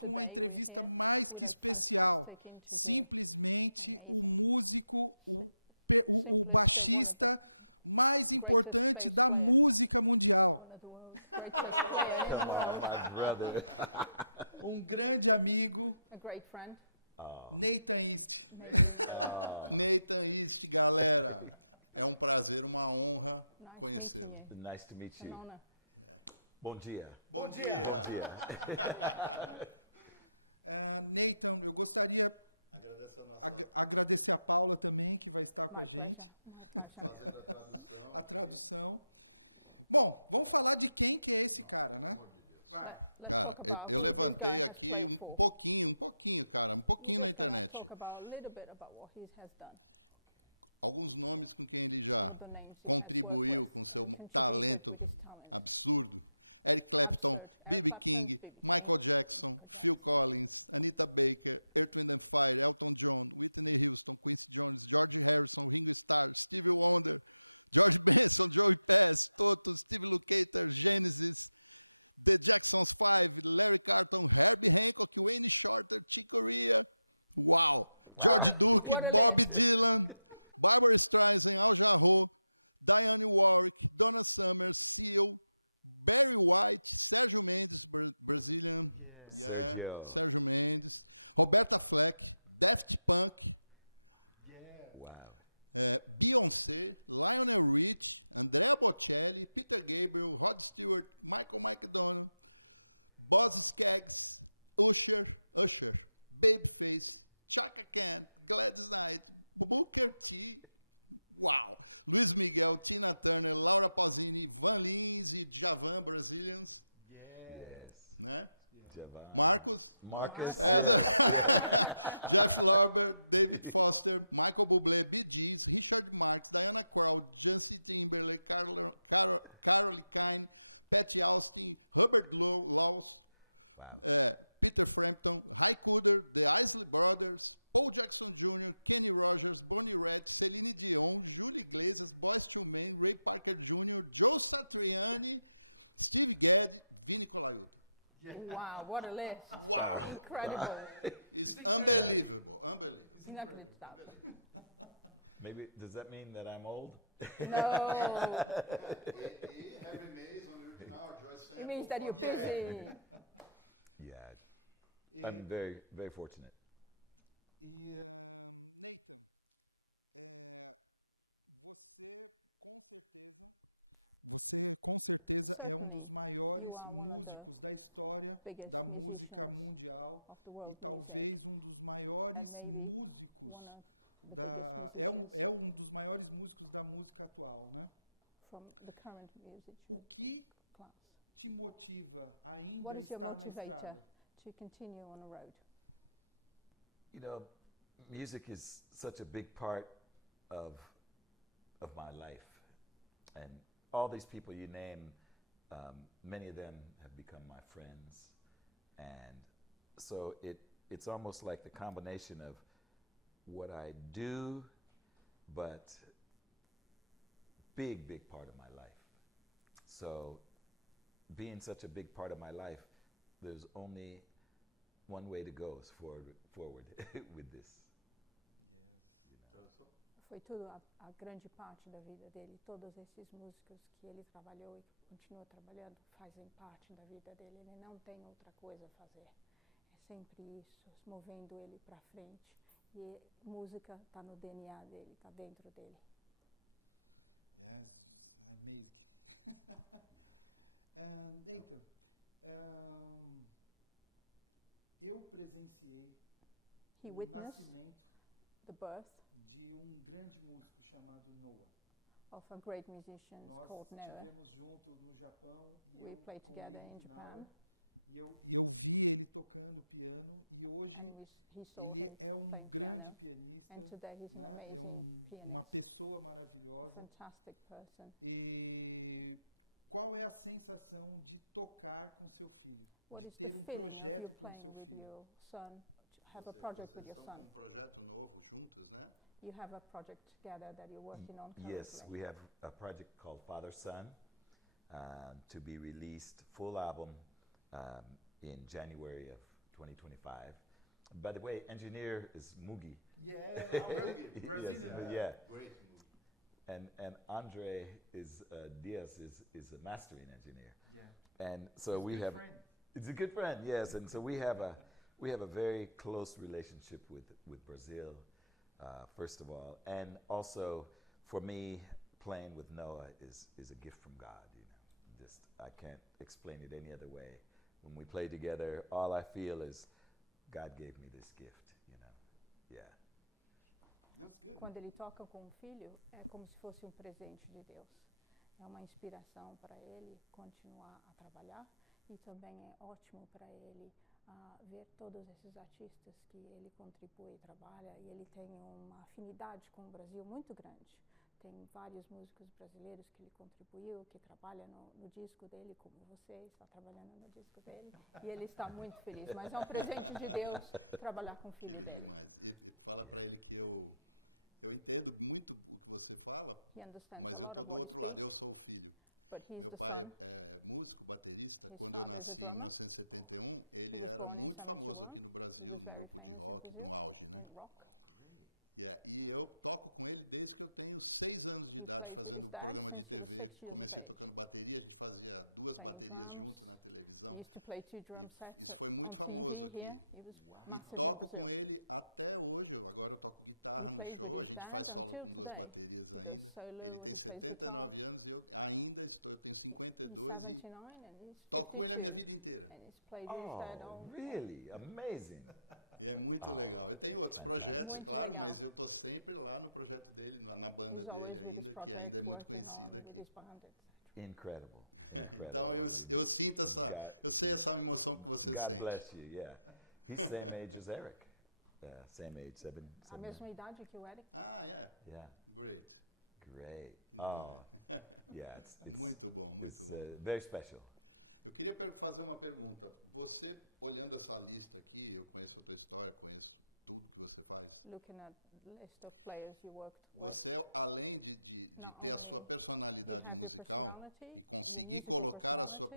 Today we're here with a fantastic interview. Amazing. Simplest, one of the greatest bass player, one of the world's greatest player in the Come on, world. my brother. Grande amigo. A great friend. Oh. Nathan. Nathan. Galera. É prazer, uma honra. Nice meeting you. Nice to meet An you. honor. Bom dia. Bom dia. Bom dia. Agradeço a Paula também, que vai estar My pleasure. My pleasure. fazendo a tradução. Bom, vamos falar de quem é esse cara, né? Let's talk about who this guy has played for. Cara. We're just going to talk about a little bit about what he has done. Alguns nomes que tem Some of the names he has worked with and contributed with his talent. Absurd. Eric Clapton, B.B. King, Michael Jackson. Wow. What a list. Sergio. Yeah. Wow. Beyoncé, Lionel Richie, Andrea Bocelli, Peter Gabriel, Rod Stewart, Michael Macedon, Bob Skaggs, Usher, Babyface, Chaka Khan, Doris Knight, Booker T, wow, Luiz Miguel, Tina Turner, Laura Pausini, Van Lins e Djavan Brazilians. Yes. Né? Javan. Marcus. Yes. Yeah. Jack Robert, Dave Foster, Michael Bublé, Bee Gees, Richard Marx, Diana Krall, Justin Timberlake, Carol Klein, Patty Austin, Robert Newell, Walsh, Wow. Peter Frampton, Ike Woodward, the Isley Brothers, Paul Jackson Jr., Kenny Rogers, Don Duett, Celine Dion, Julie Iglesias, Boyz II Men, Ray Parker Jr., Joe Satriani, Steve Gadd, Billy Floyd. Wow, what a list. Wow. Incredible. Unbelievable. Inacreditável. Maybe, does that mean that I'm old? No. Heavy Maze on the original, Joyce It means that you're busy. Yeah. I'm very, very fortunate. Certainly, you are one of the biggest musicians of the world music, and maybe one of the biggest musicians Dos maiores músicos da música atual, né? from the current musician class. Te motiva ainda What is your estar na motivator estrada? to continue on the road? You know, music is such a big part of my life. And all these people you name, many of them have become my friends. And so it's almost like the combination of what I do, but big part of my life. So being such a big part of my life, there's only one way to go is forward with this. Foi tudo a grande parte da vida dele. Todos esses músicos que ele trabalhou e que continua trabalhando fazem parte da vida dele. Ele não tem outra coisa a fazer. É sempre isso, movendo ele para frente. E música está no DNA dele, está dentro dele. Amei. Milton, eu presenciei He o witnessed nascimento the birth de grande músico chamado Noah. of a great musician Nós called Noah. estivemos juntos no Japão. E We eu played com together ele in na Japan, aula, E eu vi ele tocando piano e hoje and he saw him ele é playing piano. grande pianista, And today he's an né, amazing uma pianist, pessoa a maravilhosa. fantastic person. E qual é a sensação de tocar com seu filho? What De is the ter feeling of you projeto com playing seu with filho? your son, to have a project with your son? Projeto novo juntos, né? You have a project together that you're working on currently. Yes, we have a project called Father Son to be released, full album, in January of 2025. By the way, engineer is Mugi. Yeah, Brazilian. Yes, yeah. Great movie. And Andre is Diaz is a mastering engineer. Yeah. And so we have. Friend. It's a good friend, yes. And so we have a very close relationship with Brazil, first of all, and also for me, playing with Noah is a gift from God. You know, just I can't explain it any other way. When we play together, all I feel is God gave me this gift. You know, yeah. Quando ele toca com o filho, é como se fosse um presente de Deus. É uma inspiração para ele continuar a trabalhar e também é ótimo para ele ver todos esses artistas que ele contribui e trabalha, e ele tem uma afinidade com o Brasil muito grande. Tem vários músicos brasileiros que ele contribuiu, que trabalham no disco dele, como você está trabalhando no disco dele, e ele está muito feliz. Mas é um presente de Deus trabalhar com o filho dele. Fala para ele que eu entendo muito o que você fala. He understands a lot of what he speaks, Eu sou o filho. but he's the son. Músico, baterista. His father is a drummer. He was born in 71. He was very famous in Brazil, in rock. E eu toco com ele desde que eu tenho 6 anos. He plays with his dad since he was 6 years of age. Playing drums. He used to play 2 drum sets on TV here. He was massive in Brazil. He plays with his dad until today. He does solo, he plays guitar. He's 79 and he's 52. And he's played with his dad all. Really? Amazing. E é muito legal. Eu tenho outros projetos, muito legal. Mas eu estou sempre lá no projeto dele, na banda. He's always dele, with his project, working on with his band, etc. Incredible. Incredible. Então eu sinto eu sei essa emoção que você God tem. bless you, yeah. He's same age as Eric. Same age, seven. A mesma idade que o Eric. Yeah. Great. Great. Oh, yeah. It's Muito bom. it's very special. Eu queria fazer uma pergunta. Você, olhando essa lista aqui, eu conheço a tua história, conheço tudo que você faz. Looking at the list of players you worked with, Você, além de not ter a only sua personalidade, you have your personality, your musical personality,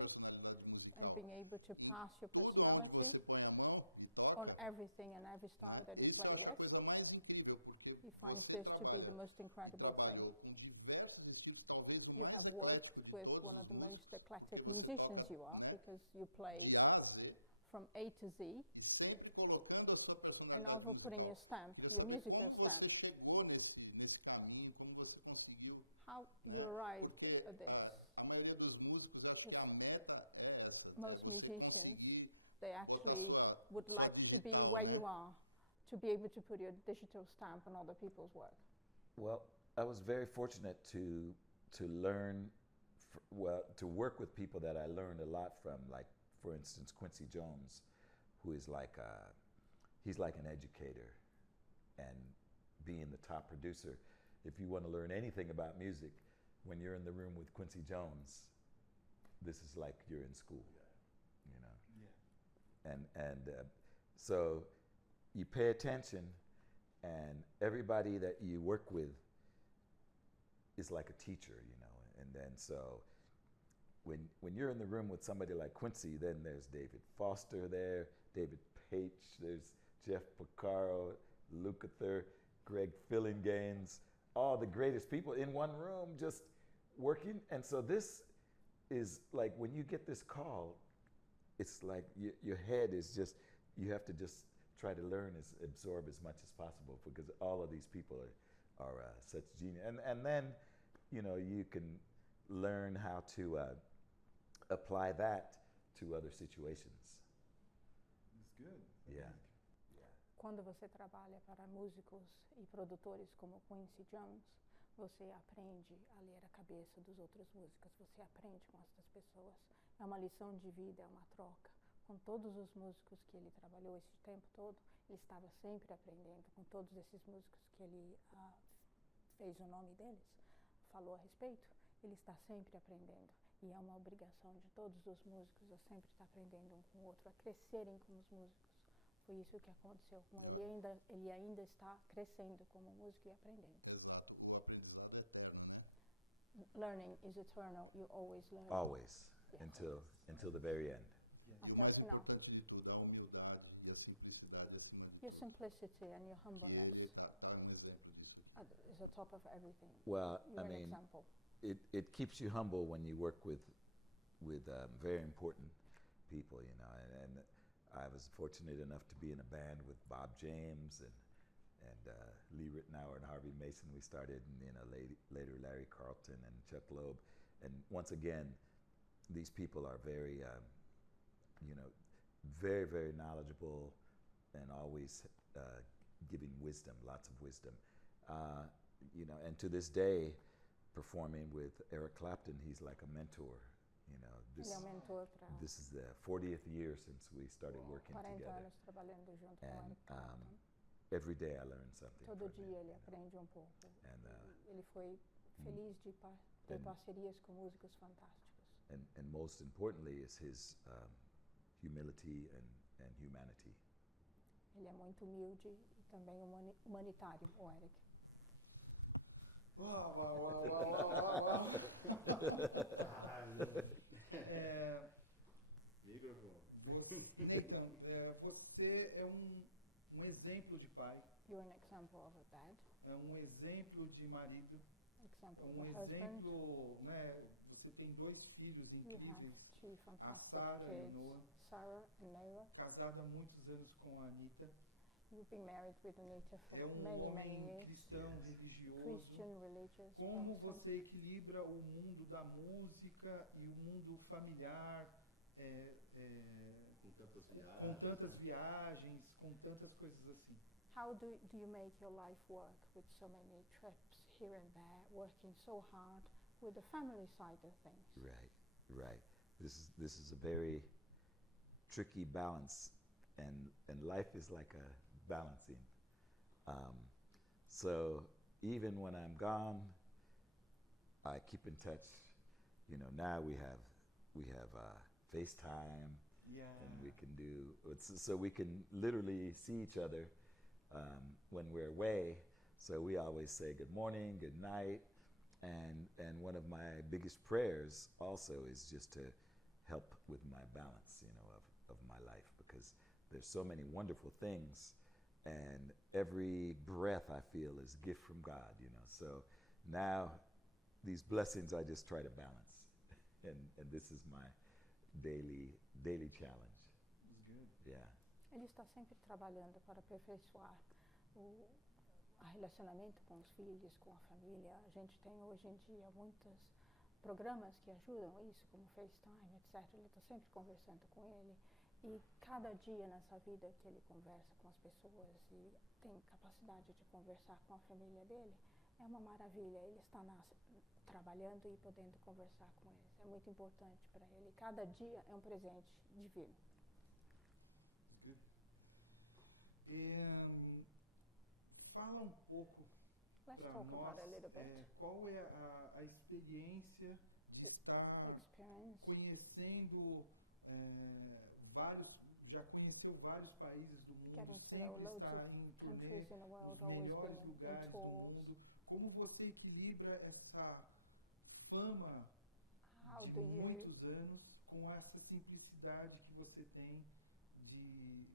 and being able to pass your personality você põe a mão e toca, on everything and every style that you isso play é a with. coisa mais incrível, porque He finds você this to be the most incredible thing. trabalhou com diversos estilos, talvez o You mais have worked eclético de with todos, one of the most eclectic musicians you are, because you play de A a Z, from A to Z, e sempre colocando a sua personalidade. and over putting your stamp, your musical stamp. Como você chegou nesse caminho, como você conseguiu? How you arrived Porque at this. a maioria dos músicos, acho que a meta é essa. Most é você musicians, conseguir they actually would like to be where you are, to be able to put your digital stamp on other people's work. Well, I was very fortunate to learn, to work with people that I learned a lot from, like, for instance, Quincy Jones, who is he's like an educator, and being the top producer. If you want to learn anything about music, when you're in the room with Quincy Jones, this is like you're in school, you know. Yeah. And so you pay attention, and everybody that you work with is like a teacher, you know. And then so when you're in the room with somebody like Quincy, then there's David Foster there, David Paich, there's Jeff Porcaro, Lukather, Greg Fillinganes, all the greatest people in one room just working. And so this is like, when you get this call, it's like your head is just, you have to just try to absorb as much as possible, because all of these people are such genius. And then, you know, you can learn how to apply that to other situations. It's good. Yeah. Quando você trabalha para músicos e produtores como Quincy Jones, você aprende a ler a cabeça dos outros músicos, você aprende com essas pessoas. É uma lição de vida, é uma troca. Com todos os músicos que ele trabalhou esse tempo todo, ele estava sempre aprendendo. Com todos esses músicos que ele fez o nome deles, falou a respeito, ele está sempre aprendendo. E é uma obrigação de todos os músicos a sempre estar aprendendo um com o outro, a crescerem como os músicos. Foi isso que aconteceu com ele. Ele ainda está crescendo como músico e aprendendo. Exato. O aprendizado é eterno, né? Learning is eternal. You always learn. Always, Yeah. until the very end. Até o final. E o mais importante de tudo, a humildade. simplicidade acima de Your tudo. simplicity and your E humbleness ele tá um exemplo disso. is the top of everything. Well, You're I an mean, example. it keeps you humble when you work with very important people, you know. And I was fortunate enough to be in a band with Bob James and Lee Ritenour and Harvey Mason. We started, and, you know, later Larry Carlton and Chuck Loeb. And once again, these people are very, you know, very, very knowledgeable and always giving wisdom, lots of wisdom. You know, and to this day, performing with Eric Clapton, he's like a mentor. You know, Ele é um mentor para this is the 40th year since we started working 40 together. anos trabalhando junto com And Eric Clapton. every day I learn something Todo from dia him. ele aprende um pouco. And, Ele foi feliz de ter and- parcerias com músicos fantásticos. and most importantly is his humility and humanity. Ele é muito humilde e também humanitário, o Eric. Uau, uau, uau, uau, uau, uau. Nathan, você é um exemplo de pai, You're an example of a dad, é um exemplo de marido, example é of um a husband. exemplo, né? Você tem 2 filhos You have incríveis, two a fantastic Sarah e o kids, Noah, Sarah and Noah. casado há muitos anos com a Anitta. You've been married with Anita for É um many homem years. cristão, Yes. religioso. Christian, religious Como person. você equilibra o mundo da música e o mundo familiar, Com tantas viagens. com tantas viagens, com tantas coisas assim? How do you make your life work with so many trips here and there, working so hard with the family side of things? Right. This is a very tricky balance, and life is like a balancing. So even when I'm gone, I keep in touch. You know, now we have FaceTime, Yeah. and we can do so we can literally see each other when we're away. So we always say good morning, good night, and one of my biggest prayers also is just to help with my balance, you know, of my life, because there's so many wonderful things, and every breath I feel is a gift from God, you know. So now these blessings I just try to balance, and this is my daily challenge. It's good. Yeah. Ele está sempre trabalhando para aperfeiçoar o relacionamento com os filhos, com a família. A gente tem hoje em dia muitos programas que ajudam isso, como FaceTime, etc. Ele está sempre conversando com ele. E cada dia nessa vida que ele conversa com as pessoas e tem capacidade de conversar com a família dele, é uma maravilha. Ele está trabalhando e podendo conversar com eles. É muito importante para ele. Cada dia é um presente divino. Fala um pouco Let's para talk nós about a little bit. qual é a experiência de estar Experience. conhecendo já conheceu vários países do mundo, Getting to sempre know loads está of em countries turnê in the world, nos always melhores been in lugares do tours. mundo. Como você equilibra essa fama How de do you muitos anos com essa simplicidade que você tem de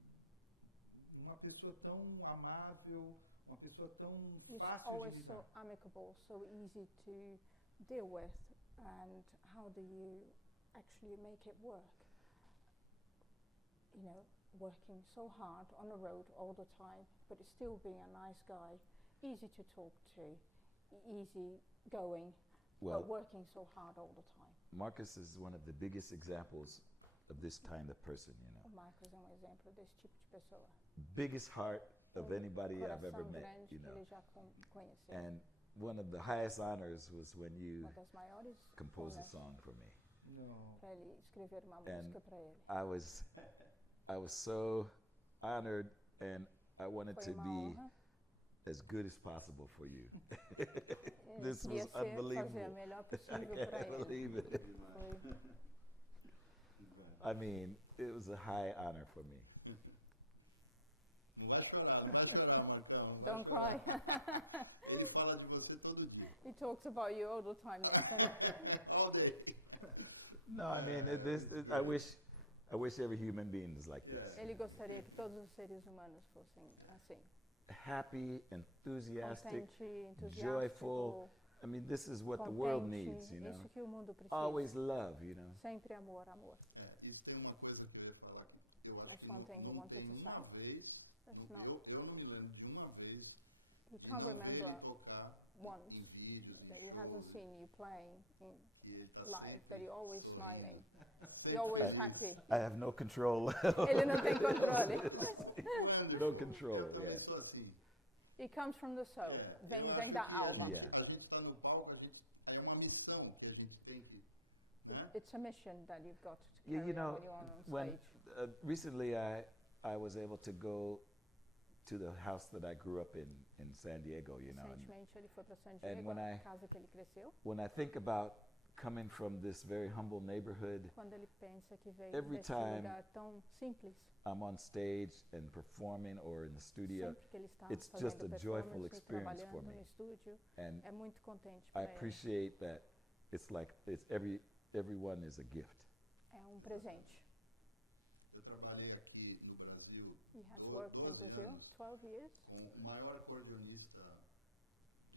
uma pessoa tão amável, uma pessoa tão It's fácil always de lidar? so amicable, so easy to deal with, and how do you actually make it work? You know, working so hard on the road all the time, but still being a nice guy, easy to talk to, easy going, Well, but working so hard all the time. Marcus is one of the biggest examples of this kind of person, you know. O Marcus é um exemplo desse tipo de pessoa. Biggest heart of anybody I've ever Coração met, grande you que know. ele já conheceu. And one of the highest honors was when you Uma das maiores composed a honras song for me. Não. para ele escrever uma And música para ele. I was so honored, and I wanted Foi to uma be honra. as good as possible for you. Ele This queria was fazer a unbelievable. melhor I possível para can't ele. believe it. Foi. I mean, it was a high honor for me. Não vai chorar, Marcão. não vai Don't chorar. cry. Ele fala de você todo dia. He talks about you all the time, Nathan. All day. No, I mean, I wish every human being was like this. Ele gostaria que todos os seres humanos fossem assim. Happy, enthusiastic, Contente, joyful. entusiástico, I mean, this is what the world contente. needs, you know. Isso que o mundo precisa. Always love, you know. Sempre amor, amor. Isso tem uma coisa que eu ia falar que eu acho That's que one thing he não wanted tem to uma say. vez, That's not- eu não me lembro de uma vez He de can't não ver remember ele tocar once em vídeos, that em he hasn't shows, seen you playing in que ele tá live, sempre that you're always sorrindo. smiling. You're always happy. I have no control. Ele não tem controle. No control, Eu também yeah. sou assim. It comes from the soul. Eu Vem acho da que alma. Yeah. A gente está no palco, é uma missão que a gente tem que, né? It's a mission that you've got to Yeah, carry you out know, when you're on when stage. recently I was able to go to the house that I grew up in San Diego, you know. And Recentemente ele foi para San and Diego, when a I- casa que ele cresceu. when I think about coming from this very humble neighborhood, Quando ele pensa que veio Every desse time lugar tão simples, I'm on stage and performing or in the studio, sempre que ele está it's just fazendo a joyful performance, experience for trabalhando me. no estúdio, and é muito contente I para ele. appreciate that it's like everyone is a gift. É um presente. Eu trabalhei aqui no Brasil He has 12 worked in Brazil anos 12 years com o maior acordeonista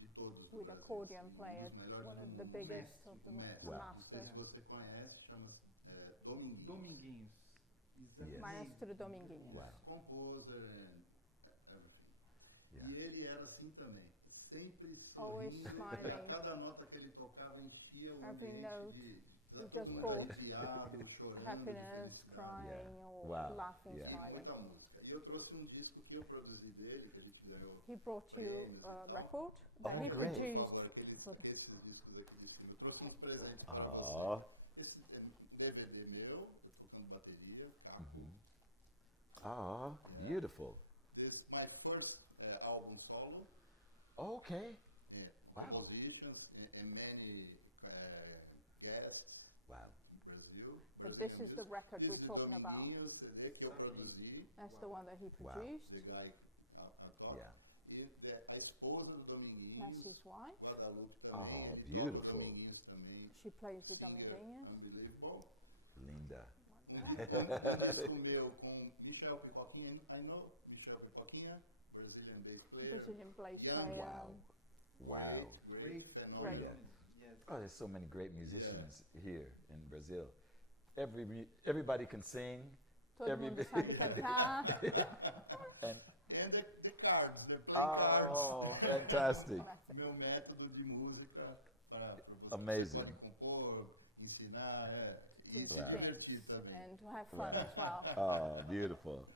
de todos do with Brasil, accordion assim, player, um dos melhores one do of the mundo. biggest Mestre, of the O world, mestre. the Wow. Não sei master. se você conhece, chama-se Dominguinhos. Dominguinhos. Exatamente. Maestro Dominguinhos. Wow. Composer and everything. Yeah. E ele era assim também, sempre Always sorrindo, smiling. e a cada nota que ele tocava enchia o Every ambiente note, de he todo just mundo brought arrepiado, chorando de happiness, felicidade. crying, or Wow. laughing, Yeah. E smiling. muita música. E eu trouxe um disco que eu produzi dele, que a gente ganhou. He brought you prêmios e a tal. record that Oh, he great. Por produced. favor, esses discos aqui de cima. Eu trouxe uns presentes para Aw. você. Esse é um DVD meu, tô tocando bateria, capo. Oh, beautiful. This is my first album solo. Okay. Yeah, Wow. compositions and many guests Wow. in Brazil. But this is the record we're This is talking about. Dominguinhos, CD que eu produzi. That's the one that he Wow. produced. The guy at top. Yeah. E a esposa do Dominguinhos, That's his wife. Guadalupe Oh, também. ele toca beautiful. Dominguinhos também. She plays with Singer, Dominguinhos. Unbelievable. Linda. Um disco meu com Michel Pipoquinha. I know Michel Pipoquinha, Brazilian bass player. Brazilian bass Young player. Wow. Wow. Great, phenomenal. Great. Yeah. Oh, there's so many great musicians here in Brazil. Everybody can sing. Todo mundo sabe cantar. And And the cards, the playing oh, fantastic. Meu método de música para você Amazing. pode compor, ensinar, e se Wow. divertir também. And to have fun as well. Oh, beautiful.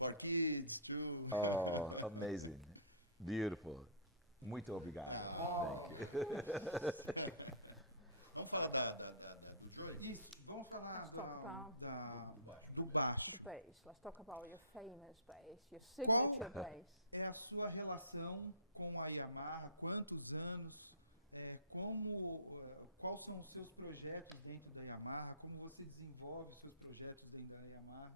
For kids too. Oh, amazing. Beautiful. Muito obrigado. Oh. Thank you. Vamos falar do Joey? Isso, vamos falar Let's talk about do baixo. do baixo. the bass. Let's talk about your famous bass, your signature bass. É a sua relação com a Yamaha, quantos anos, quais são os seus projetos dentro da Yamaha, como você desenvolve os seus projetos dentro da Yamaha,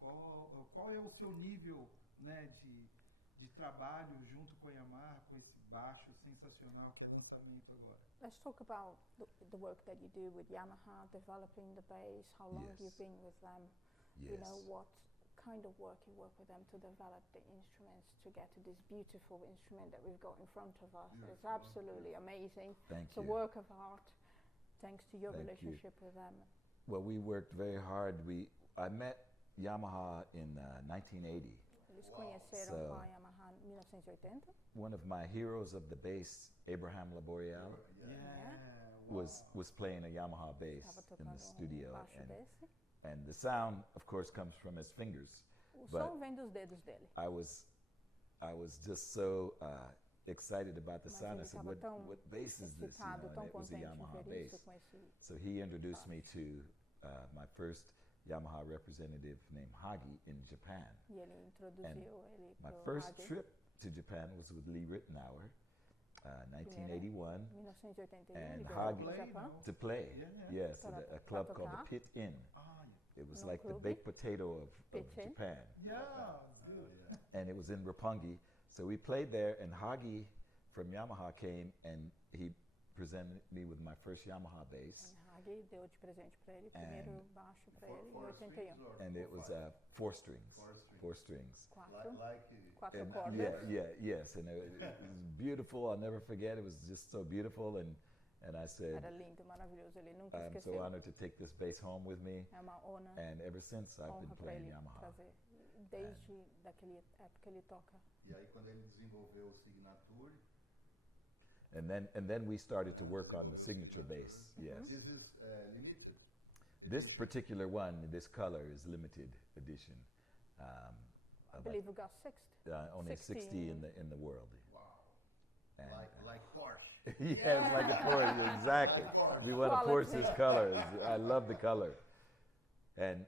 qual é o seu nível, né, de trabalho junto com a Yamaha, com esse baixo sensacional que é lançamento agora. Let's talk about the work that you do with Yamaha, developing the bass, how long Yes. you've been with them, Yes. you know, what kind of work you work with them to develop the instruments to get to this beautiful instrument that we've got in front of us. It's Beautiful. absolutely amazing. Thank It's a you. work of art, thanks to your Thank you. relationship with them. Well, we worked very hard. I met Yamaha in 1980. Eles conheceram So- com a Yamaha em 1980. One of my heroes of the bass, Abraham Laboriel, was playing a Yamaha bass Estava in tocando the studio, baixo desse. and the sound, of course, comes from his fingers. O But- som vem dos dedos dele. I was just so excited about the Mas sound. ele I said, estava tão "What bass is this?" You excitado, know, tão and it was a contente Yamaha em ver isso bass. com esse. So he introduced me to my first Yamaha representative named Hagi in Japan. E ele introduziu ele My pro first rádio. trip to Japan was with Lee Ritenour, 1981, 1981, And ele veio Hagi- pro Japão. to play. Yeah. Yes, at Para- a club para called the tocar. Pit Inn. Ah, It was No like the clube. baked potato of Pit Inn. Japan. yeah, good. And it was in Roppongi. So we played there, and Hagi from Yamaha came, and he presented me with my first Yamaha bass. E Yagi deu de presente para ele, primeiro baixo para ele em 81. And it was 4 strings. 4 strings. Quatro And cordas. yes, and it was beautiful. I'll never forget. It was just so beautiful, and I said, Era lindo, maravilhoso, ele nunca I'm so esqueceu. honored to take this bass home with me. É uma honra And ever since, I've been para playing ele Yamaha. trazer. Desde daquele época ele toca. E aí quando ele desenvolveu o Signature, And then we started to work on the signature bass. Yes. this is limited. This particular one, this color, is limited edition. I believe we got Only 60 in the world. Wow. And, Like Porsche. yes, like a Porsche, exactly. We want to Porsche this color. I love the color. And,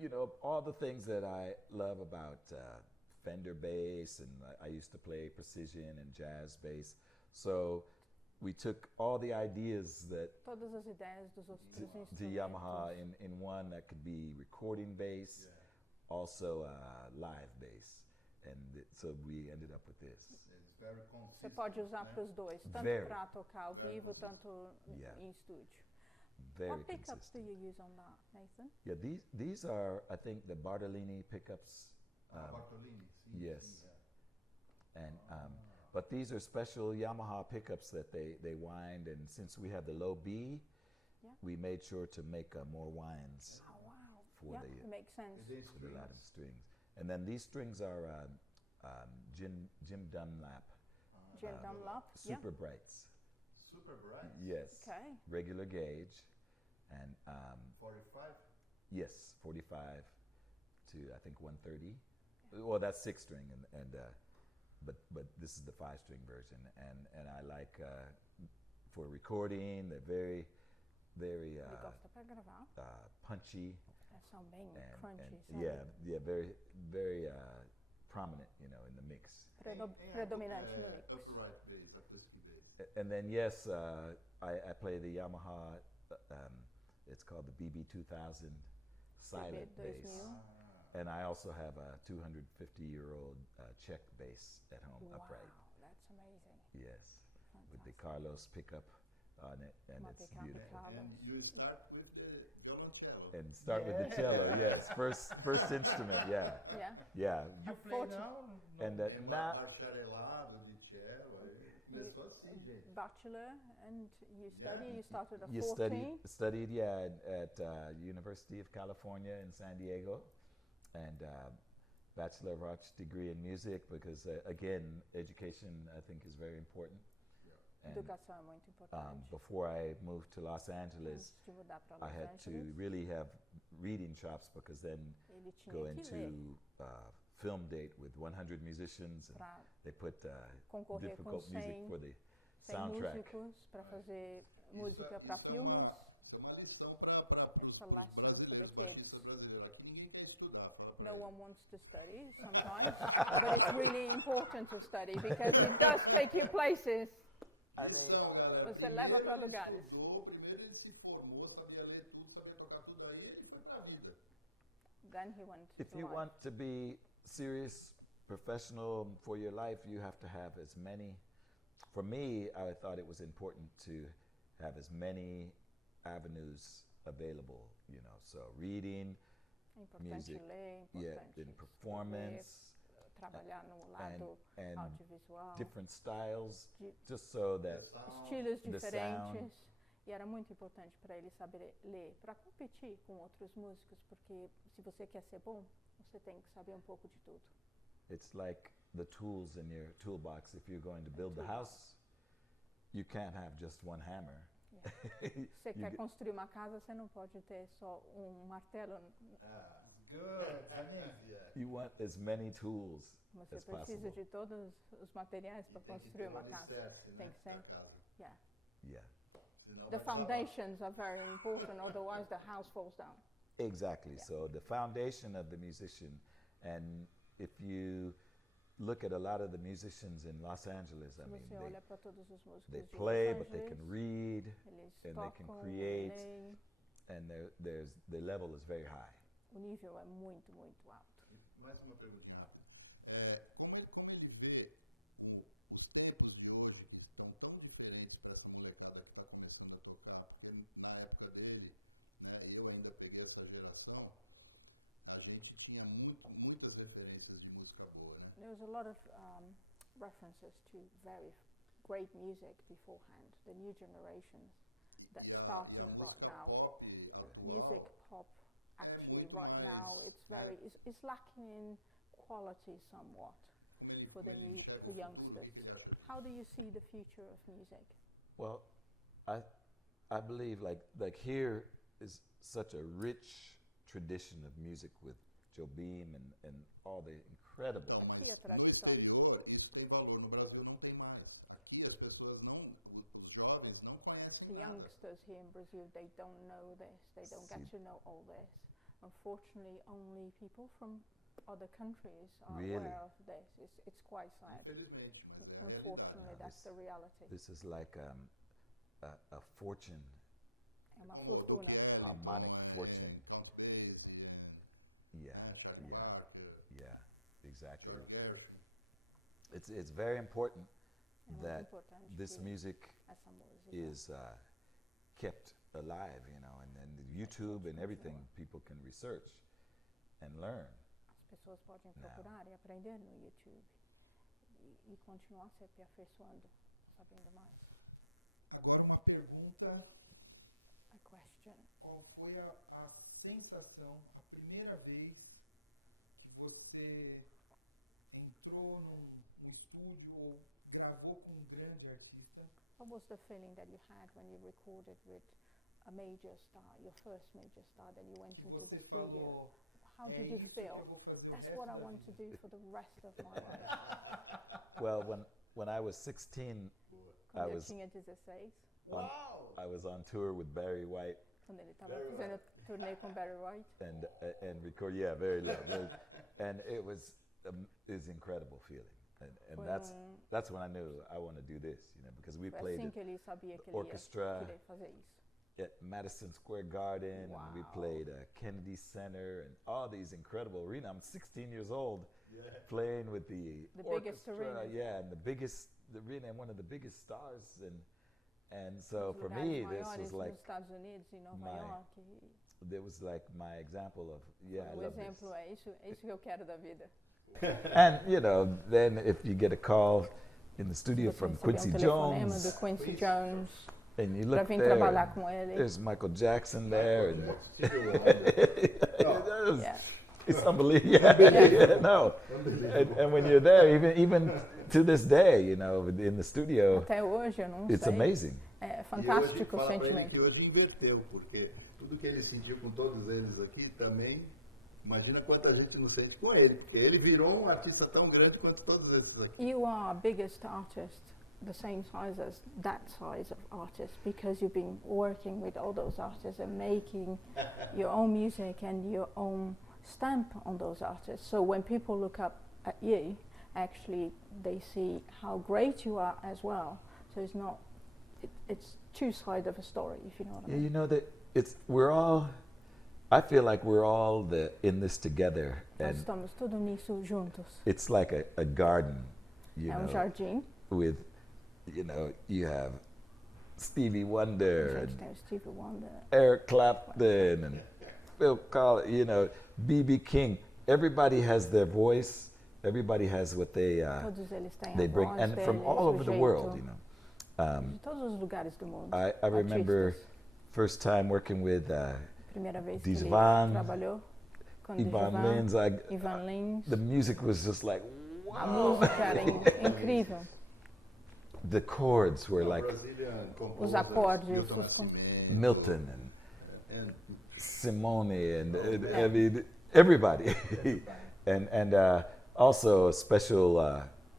you know, all the things that I love about Fender bass, and I used to play precision and jazz bass. So we took all the ideas that Todas as ideias dos outros to instrumentos. Yamaha in one that could be recording bass, also live bass. And so we ended up with this. It's very consistent. Você pode usar né? para os dois, tanto Very. para tocar ao Very vivo, tanto Yeah. em estúdio. Very What pickups do consistent. you use on that, Nathan? Yeah, these are, I think, the Bartolini pickups. Bartolini, sim, yes. sim, And but these are special Yamaha pickups that they wind, and since we have the low B, Yeah. we made sure to make more winds Oh, wow. for Yeah, the it makes sense. Is it for the Latin strings? strings. And then these strings are Jim Dunlap Jim Dunlop? Super Brights. Super bright. Yes. Okay. Regular gauge, and 45. yes, 45 to I think 130. Well, that's 6-string, and but this is the 5-string version, and I like for recording. They're very Ele gosta para gravar. punchy São bem and crunchy, sabe? yeah, very prominent, you know, in the mix. Predominante no mix. Upright bass, acoustic bass. And then yes, I play the Yamaha. It's called the BB2000 silent bass. 2000. And I also have a 250-year-old Czech bass at home, Wow, upright. that's amazing. Yes, with the Fantastic. Carlos pickup on it, and Uma it's pickup beautiful. Carlos. And you start with the violoncello. And start with the cello, yes, first instrument, yeah, Yeah. yeah. You play now? And É now, bacharelado de cello, aí começou assim, gente. Bachelor, and you study, Yeah. you started at you 14. studied, yeah, at University of California in San Diego, and Bachelor of Arts degree in music because again, education I think is very important. And Educação é muito importante. before I moved to Los Angeles, Antes de mudar para I Los had to Angeles, really have reading chops because then ele tinha go que into ler film date with 100 musicians, and para they put concorrer com difficult music 100 for the 100 soundtrack. músicos para fazer música para Isso filmes. é uma lição para It's a lesson for the kids. artistas brasileiros. Aqui ninguém quer estudar. No one wants to study sometimes, but it's really important to study because it does take you places. I mean, Lição, galera. Você leva pra Primeiro ele lugares. estudou, primeiro ele se formou, sabia ler tudo, sabia tocar tudo aí, ele foi pra vida. Then he went if to you life. want to be serious, professional for your life, you have to have as many. For me, I thought it was important to have as many avenues available, you know, so reading, É importante music, ler, é yeah, importante in escrever, performance, trabalhar no lado and audiovisual, different styles, de just so that The sound, estilos the diferentes. E era muito importante para ele saber ler, para competir com outros músicos, porque se você quer ser bom, você tem que saber um pouco de tudo. it's like the tools in your toolbox. If you're going to build the toolbox. house, you can't have just one hammer. Você You quer get- construir uma casa, você não pode ter só um martelo. Good. Yeah. You want as many tools Você as precisa possible. de todos os materiais para Tem que construir ter um uma casa. alicerce, Tem né, que ser. da casa. Yeah. Yeah, Senão The vai desabar. foundations are very important, otherwise the house falls down. exactly. Yeah. So the foundation of the musician, and if you look at a lot of the musicians in Los Angeles, I Se mean, você olha para todos os músicos they de play, Los but they can Angeles, read, eles and they can tocam, create. leem. and the level is very high. O nível é muito, muito alto. E mais uma perguntinha rápida. Como ele vê os tempos de hoje que estão tão diferentes para essa molecada que está começando a tocar, porque na época dele, né, eu ainda peguei essa geração, a gente tinha muitas referências de música boa, né? There was a lot of references to very great music beforehand. The new generations that's starting right now. Music pop, actually, right now, it's lacking in quality somewhat for youngsters. How do you see the future of music? Well, I believe like here is such a rich tradition of music with Jobim and all the incredible. Aqui a No tradição. exterior, isso tem valor. No Brasil não tem mais. Aqui as pessoas os jovens não conhecem The nada. youngsters here in Brazil, they don't know this. They don't get to know all this. Unfortunately, only people from other countries are Really? aware of this. It's quite sad. Infelizmente, mas é a Unfortunately, realidade. that's the reality. This is like a fortune, É uma Como fortuna. Albuquerque, harmonic então, fortune. Count Basie, Charlie yeah, Parker, yeah, exactly. George Gershwin. It's very important É muito that importante this que music essa música is kept alive, you know, and YouTube and everything, people can research and learn. as pessoas podem procurar e aprender no YouTube e continuar se aperfeiçoando, sabendo mais. Agora uma pergunta: A question. qual foi a sensação, a primeira vez que você entrou num estúdio ou gravou com um grande artista? What was the feeling that you had when you recorded with a major star, your first major star, then you went Que into você the studio? falou, How é did you isso que feel? eu vou fazer o That's resto what I da want to vida. do for the rest of my life. Well, when I was 16, Quando eu was- tinha 16, Uau! I was on tour with Barry White quando ele estava fazendo turnê com Barry White, and record. Yeah, very low. And it was incredible feeling, and Foi that's when I knew I want to do this, you know, because we foi played assim it que ele sabia que ele orchestra. ia querer fazer isso. at Madison Square Garden, and we Wow. played Kennedy Center, and all these incredible arenas. I'm 16 years old, playing with the biggest orchestra, arena. yeah, and the arena, and one of the biggest stars, and so Os for lugares me, this maiores was like nos Estados Unidos, em Nova my- York. there was like my example of I O love exemplo this. é isso que eu quero da vida. And you know, then if you get a call in the studio Você from receber Quincy telefonema Jones, do Quincy Jones and you para look vir there, trabalhar and com ele. there's Michael Jackson there, and Stevie Wonder. Yeah. it's unbelievable. Yeah, no. And when you're there, even to this day, you know, in the studio, Até hoje, eu não it's sei. amazing. É E hoje fantástico o fala pra ele sentimento. que hoje inverteu, porque tudo que ele sentiu com todos eles aqui também, imagina quanta gente não sente com ele, porque ele virou um artista tão grande quanto todos esses aqui. You are a biggest artist, the same size as that size of artist, because you've been working with all those artists and making your own music and your own stamp on those artists. So when people look up at you, actually they see how great you are as well. So it's not, it's two sides of a story, if you know what I Yeah, mean. you know that I feel like we're all in this together, Nós and estamos tudo nisso juntos. it's like a garden, you É know, jardim. with, you know, you have Stevie A Wonder gente and tem o Stevie Wonder. Eric Clapton and Phil Collins, you know, B.B. King. Everybody has their voice. Everybody has what they Todos eles têm they a bring, voz and from deles, all o over the jeito, world, you know. de todos os lugares do mundo. I remember artistas. first time working with Primeira vez que ele Djavan, trabalhou com Ivan Djavan, Lins. Ivan Lins. The music was just like, A wow. música era incrível. The chords were like Brazilian Os composers, acordes, Milton os com- Nascimento, Milton and and Simone and I mean everybody, and also a special.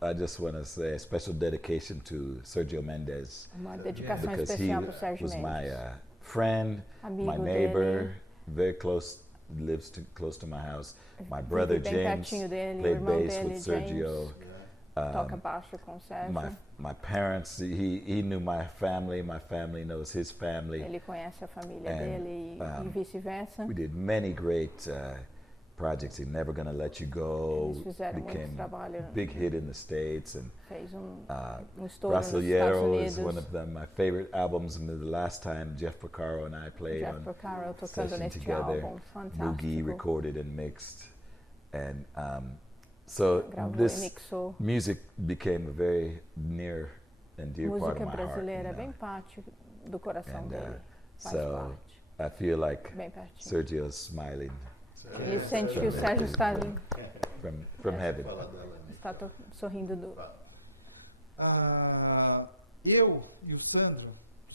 I just want to say a special dedication to Sergio Mendes Uma dedicação because he especial para o Sérgio was my Mendes. friend, Amigo my neighbor, dele. very close, lives close to my house. My brother Vive bem James pertinho dele, o played irmão bass dele, with Sergio. Toca baixo com o Sérgio. My parents, he knew my family knows his family. Ele conhece a família And, dele e vice-versa. We did many great projects. He's Never Gonna Let You Go Eles fizeram muito became trabalho. a big hit in the States, and Fez estouro nos Estados Brasileiro is Unidos. one of my favorite albums. And the last time Jeff Porcaro and I played Jeff on Porcaro tocando session neste together, álbum Moogie fantástico. recorded and mixed, and so Gravou e this mixou. music became a very near and dear part Música of my heart. brasileira é you know. bem parte do coração And, dele. Faz so parte. I feel like Bem pertinho. Sergio's smiling Ele sente que o Sérgio está from heaven. sorrindo do... Eu e o Sandro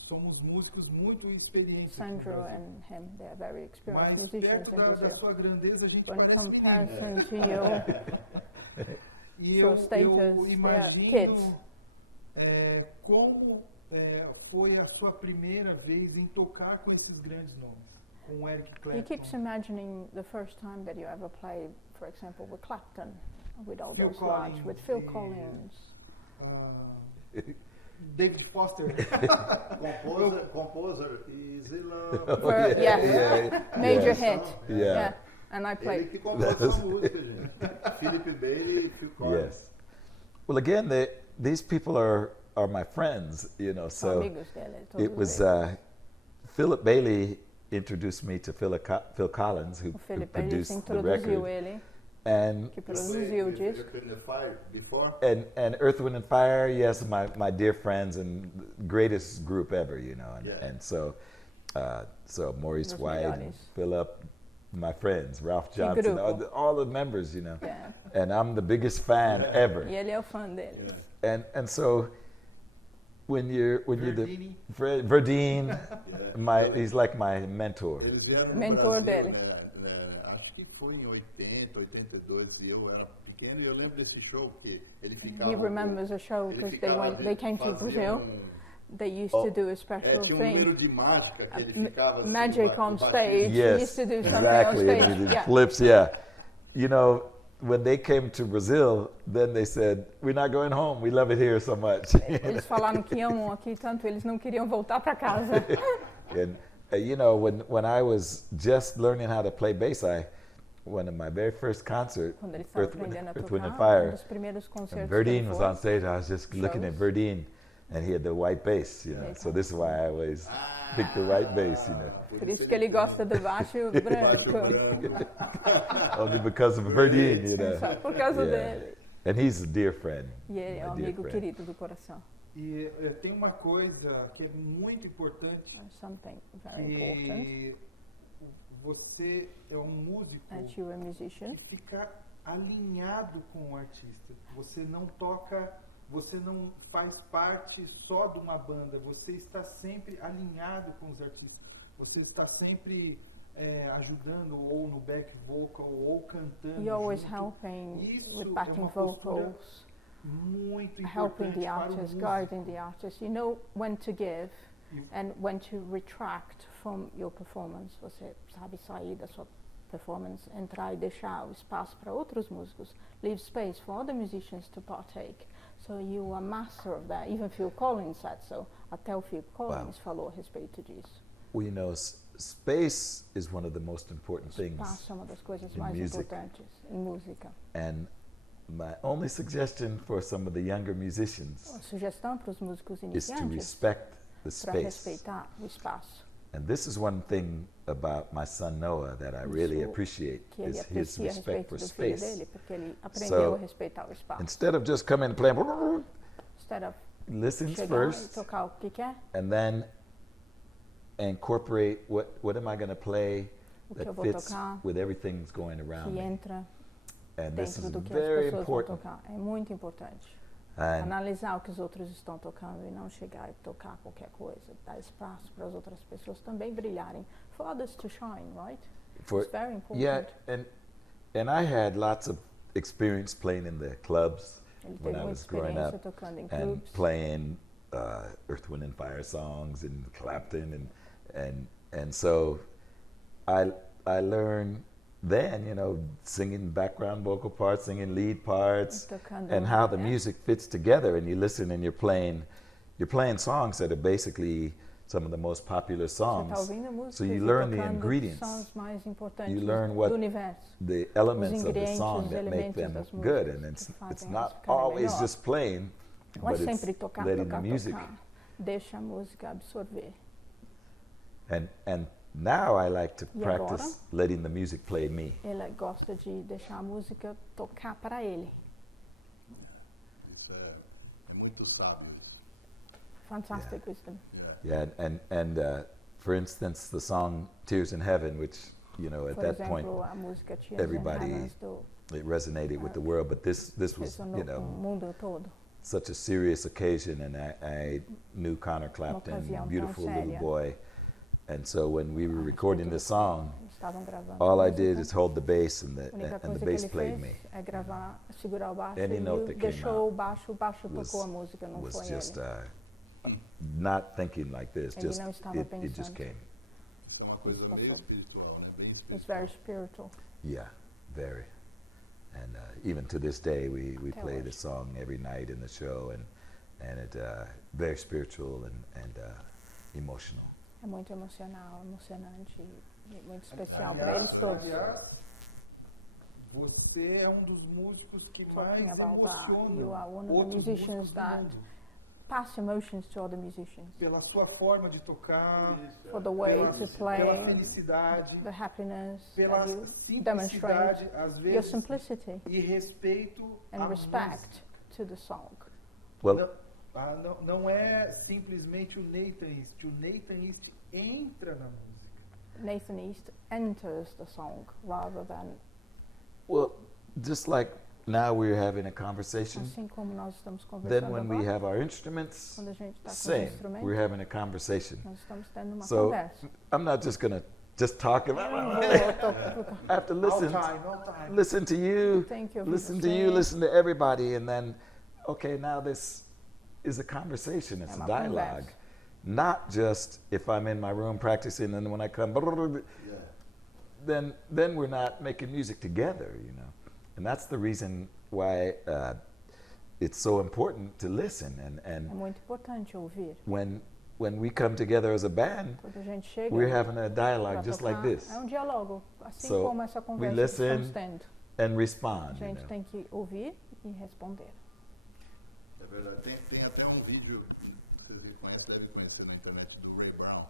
somos músicos muito experientes. Sandro no Brasil. and him, they are very experienced Mas musicians perto in da Brazil. sua grandeza a gente But in parece comparison to you, E your eu status, they are imagino kids. Como foi a sua primeira vez em tocar com esses grandes nomes, com o Eric He keeps Clapton, imagining the first time that you ever played, for example, with Clapton, with all Phil those large, Collins, with Phil e- Collins. David Foster. Composer, Easy Love. Oh, Yeah. Major Yes. hit. Yeah. And I Ele played. que compôs essa música, gente. Philip Bailey e Phil Collins. Yes. Well, again, these people are my friends, you know. São So amigos dele, todos it was eles. Philip Bailey introduced me to Phil Collins, who O Felipe produced the introduziu record, ele, and que produziu o disco. Earth, Wind & Fire before? and Earth, Wind and Fire. Yes, my dear friends and greatest group ever, you know. And, Yeah. and so Maurice Dos White, and melhores. Philip, my friends, Ralph Que Johnson, grupo. all the members, you know. Yeah. And I'm the biggest fan ever. E ele é o fã deles. And so when you're the Verdini. Verdine, he's like my mentor. Eles vieram no Mentor Brasil, dele. né, acho que foi em 80, 82, e eu era pequeno, e eu lembro desse show que ele ficava... He remembers a show ele because ficava, they came to fazia Brazil. They used to do a special tinha número thing. de mágica que ele ficava assim, Magic o on batista. stage. He Yes, used to do something exactly. on And stage. he did Yeah. flips, yeah. You know, when they came to Brazil, then they said, "We're not going home. We love it here so much." Eles falaram que amam aqui tanto, eles não queriam voltar para casa. And you know, when I was just learning how to play bass, one of my very first concert, Quando ele estava Earth, aprendendo a Wind and tocar, Fire, dos primeiros and concertos que ele Verdine was foi, on stage. I was just looking at shows. Verdine, and he had the white bass, you know. Ele So this is why I always pick the white bass, you know, por isso que ele gosta do baixo branco. only because of Verdine, you know. Só por causa Yeah. dele. And he's a dear friend. E ele é um My dear amigo friend. querido do coração. E tem uma coisa que é muito importante, Something very important. que você é um músico That you are a musician. que fica alinhado com o artista. Você não toca, você não faz parte só de uma banda, você está sempre alinhado com os artistas. Você está sempre ajudando ou no back vocal ou cantando You're always junto. helping Isso with é backing uma postura vocals, muito helping importante the para o artist, músico. guiding the artist. You know when to give E- and when to retract from your performance. Você sabe sair da sua performance, entrar e deixar o espaço para outros músicos. Leave space for other musicians to partake. So you are master of that. Even Phil Collins said so. Até o Phil Collins falou a respeito disso. Well, you know, space is one of the most important things. Espaço é uma das coisas in mais music. importantes em música. And my only suggestion for some of the younger musicians A sugestão para os músicos is to iniciantes respect the para space. respeitar o espaço. And this is one thing about my son Noah that I really Isso appreciate, Que ele is his aprecia a respect respeito for do filho space. dele, porque ele aprendeu So, a respeitar o espaço. Instead of just coming and playing, Instead of listens chegar first, e tocar o que quer, and then incorporate what am I going to play o que eu that vou fits tocar, with everything that's going around que me. entra And this dentro is do que very as pessoas vão important. tocar. É muito importante. And Analisar o que os outros estão tocando e não chegar e tocar qualquer coisa. Dar espaço para as outras pessoas também brilharem. For others to shine, right? for It's very important. yeah, and I had lots of experience playing in the clubs Ele when teve I muita was growing experiência up tocando em and clubes. playing Earth, Wind and Fire songs and Clapton and so I learned then, you know, singing background vocal parts, singing lead parts, Tocando, and how the né? music fits together. And you listen and you're playing songs that are basically some of the most popular Você está songs. ouvindo músicas So you e learn the tocando ingredients. sons mais importantes You learn do what universo. the elements of the ingredientes, song os that make elementos them das good, músicas and que it's fazem not elas ficarem always melhor. just playing, Não é but sempre it's tocar, letting tocar, the music. tocar. Deixa a música absorver. And now I like to E practice agora? letting the music play me. Ele gosta de deixar a música tocar para ele. Isso é muito sábio. Fantastic wisdom. Yeah, and for instance, the song "Tears in Heaven," which at Por that point exemplo, a música Tears in everybody Heavens do it resonated with the world, but this was ressonou com o mundo todo. such a serious occasion, and I knew Connor Clapton, ocasião tão beautiful little séria. boy, and so when we were recording this song, Eles estavam gravando all a I did música. is hold the bass, and A única the coisa que bass ele played fez me. é gravar, segurar o baixo Any e note that came deixou o baixo was- tocou a música, não Was foi just ele. not thinking like this. Ele Just não estava it just pensando. came. Isso é uma coisa Isso bem passou. espiritual, né? Bem It's espiritual. very spiritual. Yeah, very. And even to this day, we Até play hoje. the song every night in the show, and it very spiritual and emotional. É muito emocional, emocionante e muito especial para eles todos. Aliás, você é um dos músicos que mais Talking about that, you emocionam are one of the outros musicians músicos do that mundo. pass emotions to other musicians. Pela sua forma de tocar, For the way pela, to pela play, felicidade, the happiness pela that you simplicidade, demonstrate, às your vezes, simplicity e respeito and à respect música. to the song. Well, Não é simplesmente o Nathan East. O Nathan East entra na música. Nathan East enters the song rather than, well, just like now we're having a conversation. assim como nós estamos Then conversando when we agora, have our instruments, quando a gente está com os same. instrumentos, We're having a conversation. nós estamos tendo uma So conversa. I'm not just gonna just talk about. I have to All listen. time. Listen to you. Thank you. Listen to you. Listen to everybody, and then, okay, now this is a conversation. It's É a uma dialogue. conversa. Not just if I'm in my room practicing, and when I come, Yeah. then we're not making music together, And that's the reason why it's so important to listen. É And muito importante ouvir. when we come together as a band, Quando a gente chega we're having a para dialogue just like tocar, this, é diálogo, assim So, como essa conversa listen, que estamos tendo. and A respond. gente tem que ouvir e responder. É verdade. Tem até um vídeo, vocês devem conhecer na internet, do Ray Brown,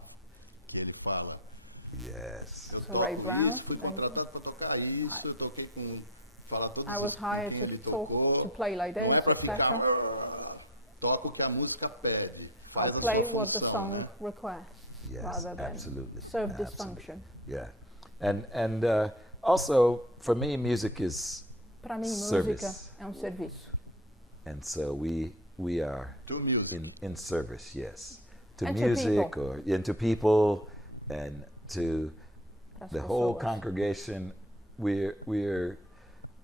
que ele fala. Yes. Eu So toco Ray Brown, isso, fui contratado para tocar isso, eu toquei com... Falar todos I was os hired quem to ele talk, tocou. to play like Não é this, para ficar... etc. Toca o que a música pede. I'll Faz a play tua what the função, song né? requests Yes, rather than absolutely. serve this Absolutely. function. Yeah. And also, for me, music is Para mim, service. música é um serviço. And so we are To music. in service, yes, to And to music people. or and to people and to Para as the whole pessoas. congregation. We're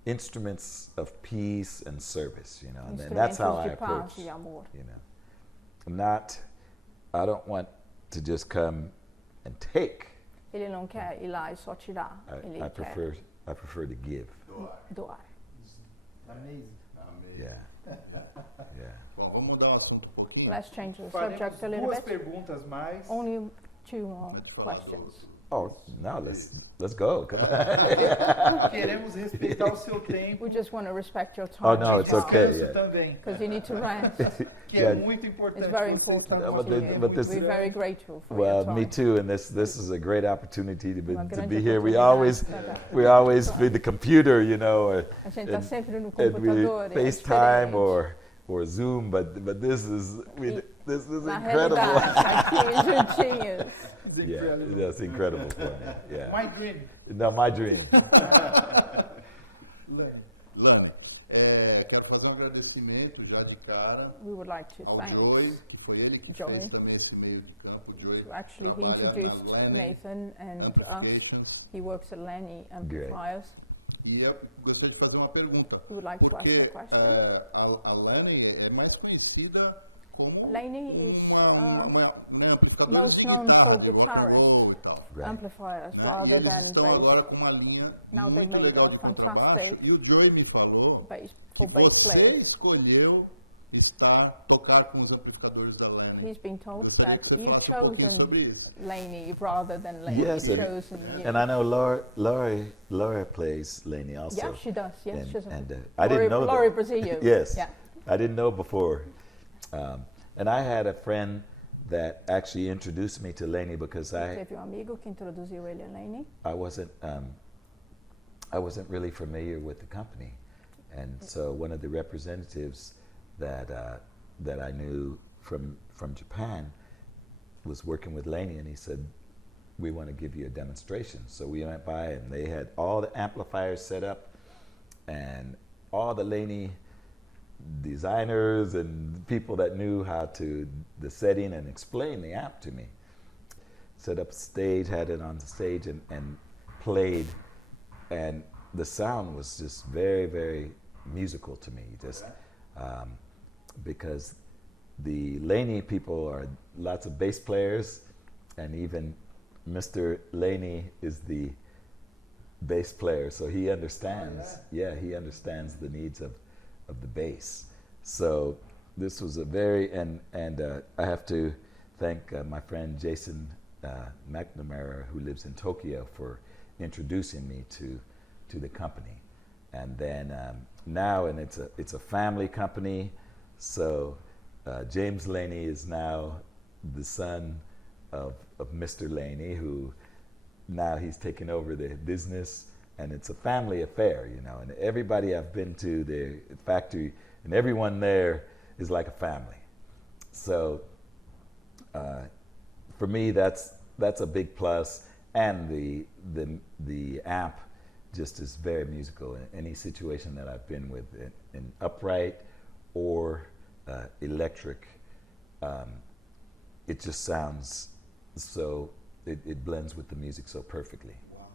instruments of peace and service, and that's how I Instrumentos de paz approach. e amor. I don't want to just come and take. Ele não quer ir lá e só tirar. Ele I quer prefer to give. Doar. doar. Amazing. Amém. Yeah, yeah. Bom, vamos mudar o assunto um pouquinho. Let's change the Faremos subject a little duas bit. perguntas mais. Only two more Antes de falar questions. Oh, now let's go. Come on. Queremos respeitar o seu tempo. We just want to respect your time. Oh, no, it's okay. Descanso Yeah. também, Because you need to rest. que Yeah. é muito importante. It's very Vocês important estão but to the- you. but this- We're very grateful for Well, your me time. too. And this is a great opportunity to Uma be grande here. We oportunidade. always be the computer, or A gente está and- sempre no and we computador. é FaceTime diferente. or Zoom, but this is E, this is Na incredible. realidade, aqui juntinhos. Yeah, that's incredible for me. Yeah. My dream. No, my dream. Lani, quero fazer um agradecimento já de cara We would like to ao thank Joey, que foi ele que Joey. fez também esse meio de campo. O Joey Actually, he trabalha introduced na Laney Nathan and us. Amplification. He works at Laney Amplifiers. E eu gostaria de fazer uma pergunta. We would like to ask Porque a question. a Laney é mais conhecida como Laney is uma amplificadora most de known guitarra, for de rock and guitarist. roll e tal. Right. amplifiers Né? rather E than eles estão bass, agora com uma linha Now they muito made legal a de contrabaixo. fantastic E o Joey me falou bass que for bass você players. escolheu tocar com os amplificadores da Laney. He's been told Gostaria that que você you've falasse um pouquinho chosen sobre isso. Laney rather than Laney. Yes, Chosen you. and I know Laura plays Laney also. Yeah, she does. Yes, and, she's a and I didn't know Laurie that. Brazilio. Yes, Yeah. I didn't know before. And I had a friend that actually introduced me to Laney because Teve amigo que introduziu ele a Laney. I wasn't really familiar with the company, and so one of the representatives that I knew from Japan was working with Laney, and he said, "We want to give you a demonstration." So we went by, and they had all the amplifiers set up, and all the Laney designers and people that knew how to the setting and explain the amp to me. Set up a stage, had it on the stage, and played, and the sound was just very, very musical to me. Just because the Laney people are lots of bass players, and even Mr. Laney is the bass player, so he understands. He understands the needs of the bass. So this was a very and I have to thank my friend Jason McNamara, who lives in Tokyo, for introducing me to the company. And then now, and it's a family company, so James Laney is now the son of Mr. Laney, who now he's taken over the business, and it's a family affair, you know. And everybody I've been to the factory, and everyone there is like a family. So for me, that's a big plus, and the amp just is very musical. In any situation that I've been with, in upright or electric, it just sounds so. It blends with the music so perfectly. Wow.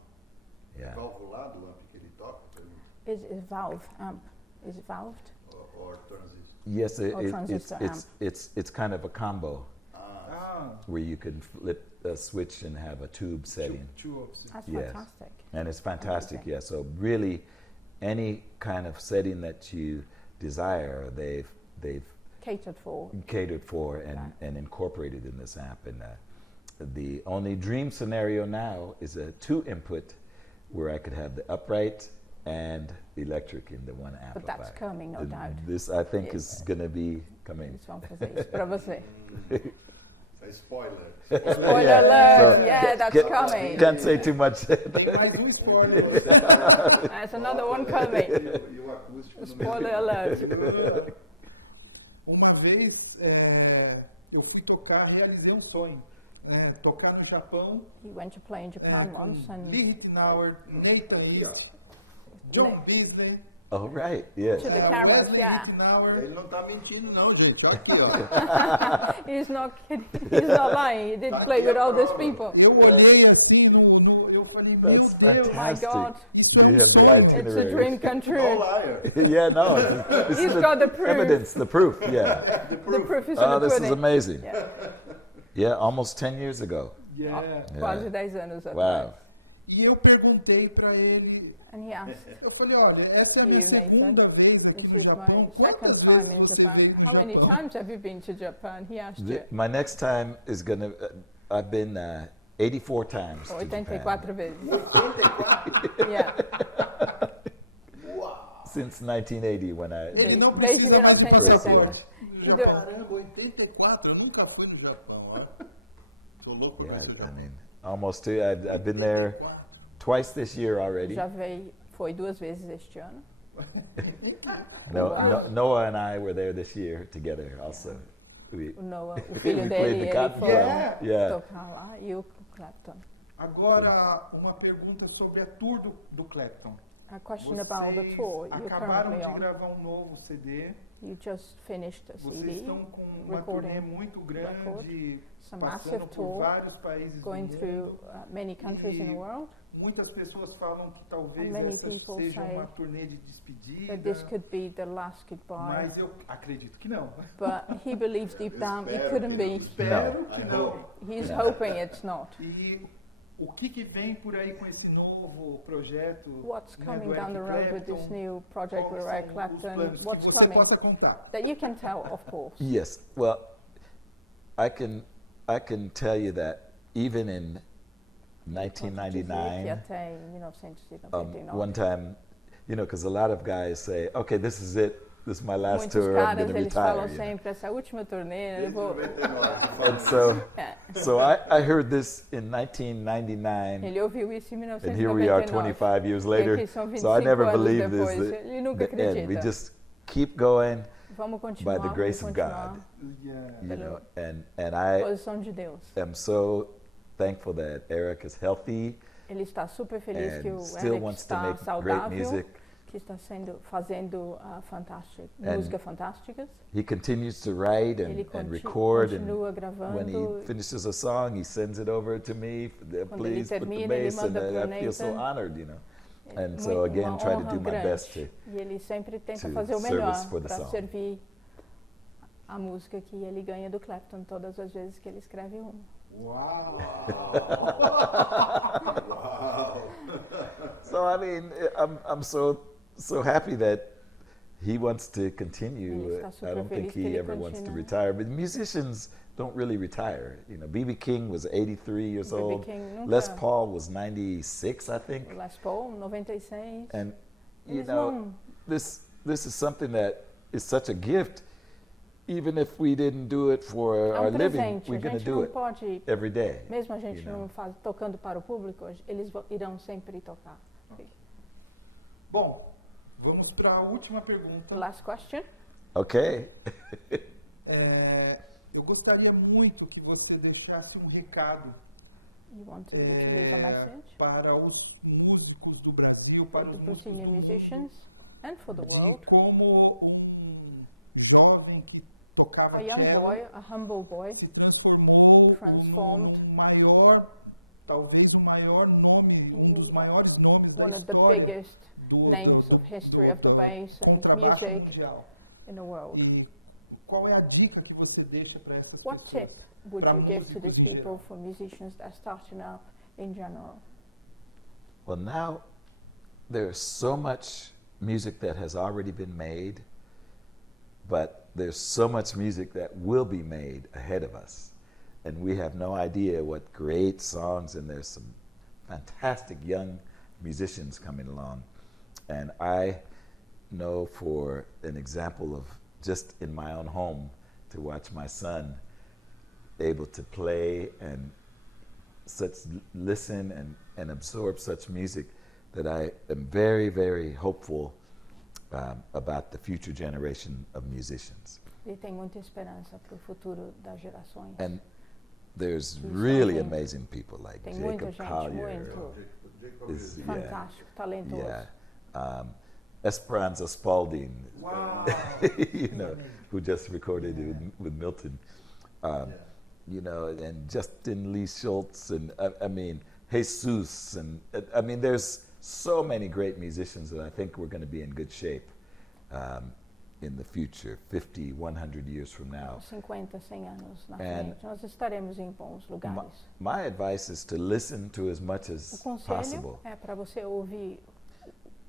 Yeah. Valvulado o amp que ele toca? Is valve amp? Is it valved? Or transistor? Yes, transistor amp. it's kind of a combo Ah, where you can flip a switch and have a tube setting. two options. That's Yes. fantastic. And it's fantastic, Amazing. yeah. So really, any kind of setting that you desire, they've Catered for. catered for and incorporated in this amp. And the only dream scenario now is a 2-input where I could have the upright and electric in the one amplifier. But that's coming, no doubt. This, I think, Yes. is going to be coming. Eles vão fazer isso para você. Spoiler. Spoiler Yeah. alert! So, Yeah, that's get- coming. Can't say too much. Tem mais spoiler. There's another one coming. E o acústico no Spoiler meio. alert. Uma vez eu fui realizei um sonho. Tocar no Japão, He went to play in Japan once com and Lee Ritenour, Nathan Haick, John Beasley, Oh, right, yes. to the cameras, Leslie yeah. Ritenour. Ele não tá mentindo não, gente. Olha aqui, ó. He's not kidding. He's not lying. He did play with all these people. Eu olhei assim, eu falei, meu That's Deus, My fantastic. God. You have the It's a itinerary. dream come No true. liar. Yeah, no. This He's is got the proof. evidence, the proof, yeah. The The proof. proof is in Oh, the this is pudding. amazing. Yeah. Yeah, almost 10 years ago. yeah. Quase 10 anos atrás. Wow. E eu perguntei para ele, And he asked, eu falei, olha, essa é a minha You, Nathan. segunda vez aqui this no is Japão. my Quantas second vezes time in você Japan. veio pro How many Japão?" times have you been to Japan? He asked you. My next time is going to, I've been 84 times to 84 Japan. vezes. 84? Yeah. Uau! Since 1980 when I... Ele não Desde precisa mais 1980. de Caramba, 84, eu nunca fui no Japão, ó. Tô louco pra Yeah, ir no I Japão. mean, almost two. I've been there twice this year already. Já foi 2 vezes este ano. Noah and I were there this year together also. We, O Noah, o we filho played dele, the ele cotton foi drum. Yeah. tocar lá e o Clapton. Agora, uma pergunta sobre a tour do Clapton. A question about the Vocês tour you're acabaram currently de on. gravar um novo CD. You just finished a Vocês CD, estão com uma recording turnê muito grande, it's a passando massive por tour, vários países going do through mundo. many countries in the world. Muitas pessoas falam que talvez And many essa people seja say uma turnê de despedida, That this could be the last goodbye. mas eu acredito que não. But he believes deep down it Espero couldn't que be. Espero I que hope. não. He's hoping it's not. E o que vem por aí com esse novo projeto? What's né, coming do down the Eric road with this Clapton? new project Quais with são Eric os Clapton? planos What's que você coming? possa contar? That you can tell, of course. Yes. Well, I can tell you that even in Posso dizer que 1999, até em 1999, one time, you know, because a lot of guys say, okay, this is it. This is my last muitos tour. I'm caras, going to eles retire. falam you know. sempre, essa última turnê, eu Desde vou... 99. And so, É. so I heard this in 1999, Ele ouviu isso em and here we are 1999. 25 years E later. aqui são So I 25 never anos believed depois. this. Ele nunca The end. We acredita. just keep going Vamos by continuar, the grace vamos of continuar. God, Yeah. you know. And I Posição de Deus. am so thankful that Eric is healthy Ele está super feliz que and o still Eric wants to está make great saudável, music. que está fazendo And músicas fantásticas. He continues to write Ele and record, and continua when gravando. he finishes a song, he sends it over to me. Quando ele Please put the termina, ele bass, and manda pro I feel so Nathan. honored, you know. É And so again, uma try to honra do my grande. best to E ele sempre tenta to fazer o melhor service for the para song. servir a música que ele ganha do Clapton todas as vezes que ele escreve uma. Uau! Uau! So I mean, I'm so happy that he wants to continue. Ele está I super don't think feliz que he ele ever wants to continua. retire. But musicians don't really retire. You know, B.B. King was 83 years B.B. old. King nunca- Les Paul was 96, I think. O Les Paul, 96. And you Eles know, não- this is something that is such a gift. Even if we didn't do it for É our living, presente, we're a going to gente do não it pode, every day. mesmo a gente you know. não faz, tocando para o público, eles irão sempre tocar. Bom, vamos para a última The pergunta. last question. Okay. Eu gostaria muito que você deixasse um recado You want to leave a message para os músicos do Brasil, for para the os músicos Brazilian do musicians mundo, and for the world. de como um jovem que tocava A young cello boy, a humble boy, se transformou transformed num maior, talvez o maior nome, um dos maiores nomes da one of the história biggest names of history of the bass and contrabaixo music mundial. in the world. E qual é a dica que você deixa para essas What pessoas? tip would Para you give to músicos these em people, geral? for musicians that are starting out in general? Well, now there's so much music that has already been made, but there's so much music that will be made ahead of us. And we have no idea what great songs, and there's some fantastic young musicians coming along. And I know, for an example of just in my own home, to watch my son able to play and listen and absorb such music, that I am very, very hopeful about the future generation of musicians. Ele tem muita esperança para o futuro das gerações. And there's He's really amazing. amazing people like Tem muita Jacob gente Collier. muito Is, fantástico, talentoso. yeah. Esperanza Spalding, Uau! you know, who just recorded it with Milton. You know, and Justin Lee Schultz, and I mean, Jesus, and I mean, there's so many great musicians that I think we're going to be in good shape in the future, 50, 100 years from now. 50, 100 anos na And frente, nós estaremos em bons lugares. My advice is to listen to as much O as conselho possible, é para você ouvir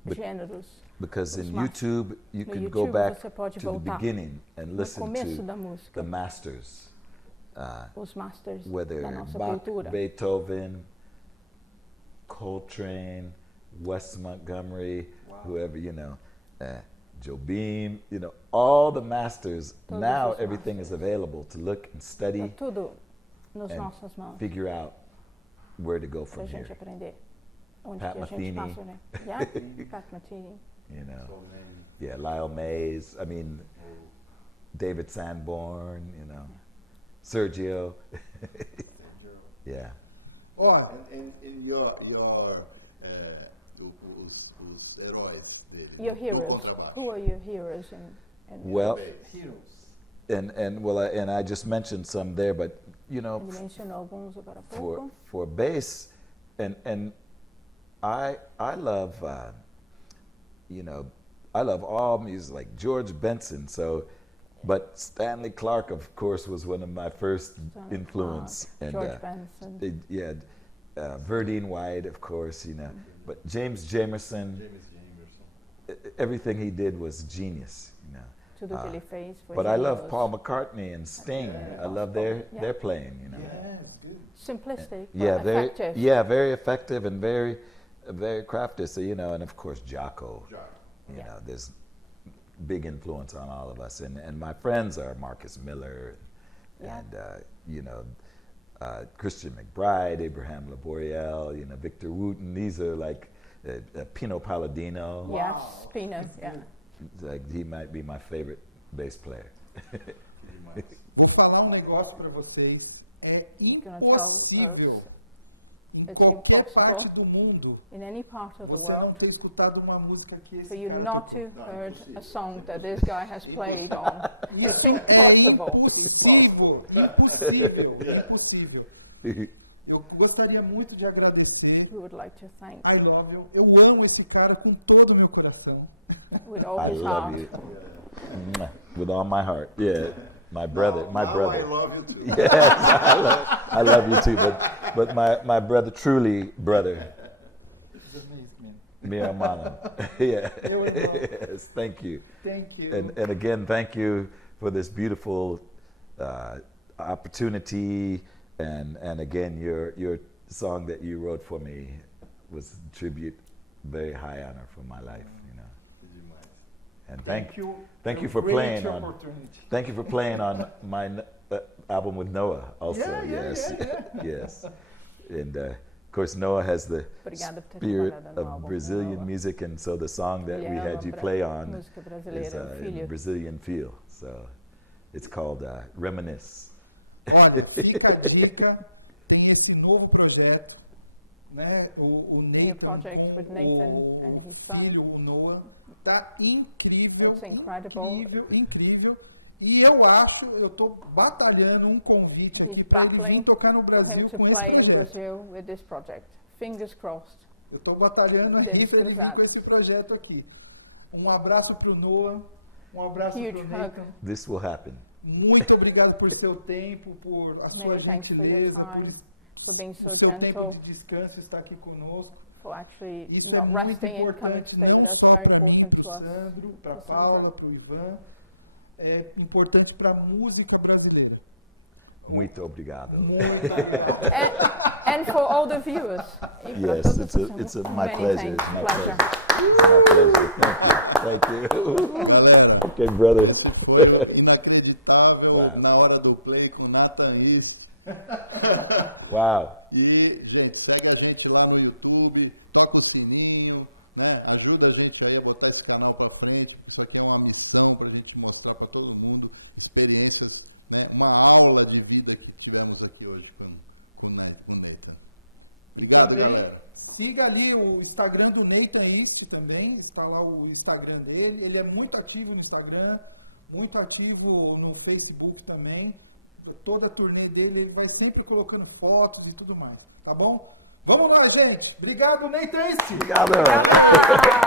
But- gêneros. because Os in mas- YouTube you no can go YouTube back você pode to the voltar beginning and No listen começo to da the música, masters, os masters whether da nossa Bach, cultura. Beethoven, Coltrane, Wes Montgomery, whoever, you know, Jobim, you know, all the masters. Todos Now os everything is masters. available to look and study, Tá tudo nas and nossas mãos figure out where to go para from a here. gente aprender. Onde Pat que a gente Metheny. passa, né? Yeah? Pat Metheny. You know, So many. yeah, Lyle Mays. I mean, David Sanborn. You know, Sergio. Yeah. Ó, in your os heróis dele. Your do heroes. contrabaixo. Who are your heroes in Well, Heroes. and I just mentioned some there, but you know, Ele mencionou alguns agora há pouco. for bass, and I love you know, I love all music, like George Benson. So, but Stanley Clarke, of course, was one of my first Stanley influence, Clarke, and George Benson. yeah, Verdine White, of course, you know. But James Jamerson, everything he did was genius, you know. Tudo que ele fez foi But I love genius. Paul McCartney and Sting. I love their playing, you know. Simplistic, Yeah, but very effective. very effective and very crafty. So you know, and of course Jocko. You know, there's big influence on all of us, and my friends are Marcus Miller, and you know, Christian McBride, Abraham Laboriel, you know, Victor Wooten. These are like Pino Palladino. Yes, Pino, yeah. Like he might be my favorite bass player. Vou falar negócio para vocês. É impossível em qualquer parte do mundo in any part of the você não world ter escutado uma música que esse for you cara not to tocou. heard a song that this guy has played on. It's impossible. Impossível. Eu gostaria muito de agradecer. We would like to thank I love you. Eu amo esse cara com todo o meu coração. with all I his love heart. you. Mwah. With all my heart. Yeah. My brother. Now I brother. love you too. Yes, I love you too, but my brother, truly brother, mi hermano. Yeah. Yes, thank you. Thank you. And again, thank you for this beautiful opportunity, and again, your song that you wrote for me was a tribute, very high honor for my life, you know. And thank you for playing on. Thank you for playing on my album with Noah also. Yes. And of course, Noah has the spirit of Brazilian music, and so the song that we had you play on is in Brazilian feel. So it's called Reminisce. Olha, fica a dica, tem esse novo projeto, né? O Nathan, New project with Nathan and his son. Filho, o Noah, tá incrível, It's incredible. incrível. E eu tô batalhando um convite aqui He's para ele battling vir tocar no for Brasil him to com play esse in projeto. Brazil with this project. Fingers crossed. Eu tô batalhando aqui Deus para ele vir cruzado. com esse projeto aqui. Um abraço pro Noah, um abraço Huge pro hug. Nathan. This will happen. Muito obrigado por seu tempo, por a sua Many thanks for your gentileza, time, for being so por seu tempo gentle, de descanso estar aqui conosco. for actually Isso not é muito resting and coming to importante, stay with não us. só Very para mim, important to para o us. Sandro, para a For Paula, Sandra. para o Ivan. É importante para a música brasileira. Muito obrigado. Muito obrigado. And for all the viewers. Yes, it's my Many pleasure. thanks. It's my Pleasure. pleasure. It's my pleasure. Thank you. Okay, brother. Foi inacreditável Wow. na hora do play com o Nathaís. Wow. E, gente, segue a gente lá no YouTube, toca o sininho, né? Ajuda a gente aí a botar esse canal pra frente. Isso aqui é uma missão pra gente mostrar pra todo mundo experiências, né? Uma aula de vida que tivemos aqui hoje com o Nathan. E Obrigado, também galera. siga ali o Instagram do Nathan Haick também, falar o Instagram dele. Ele é muito ativo no Instagram, muito ativo no Facebook também. Toda a turnê dele, ele vai sempre colocando fotos e tudo mais, tá bom? Vamos lá, gente! Obrigado, Nathan Haick! Obrigado. Obrigada.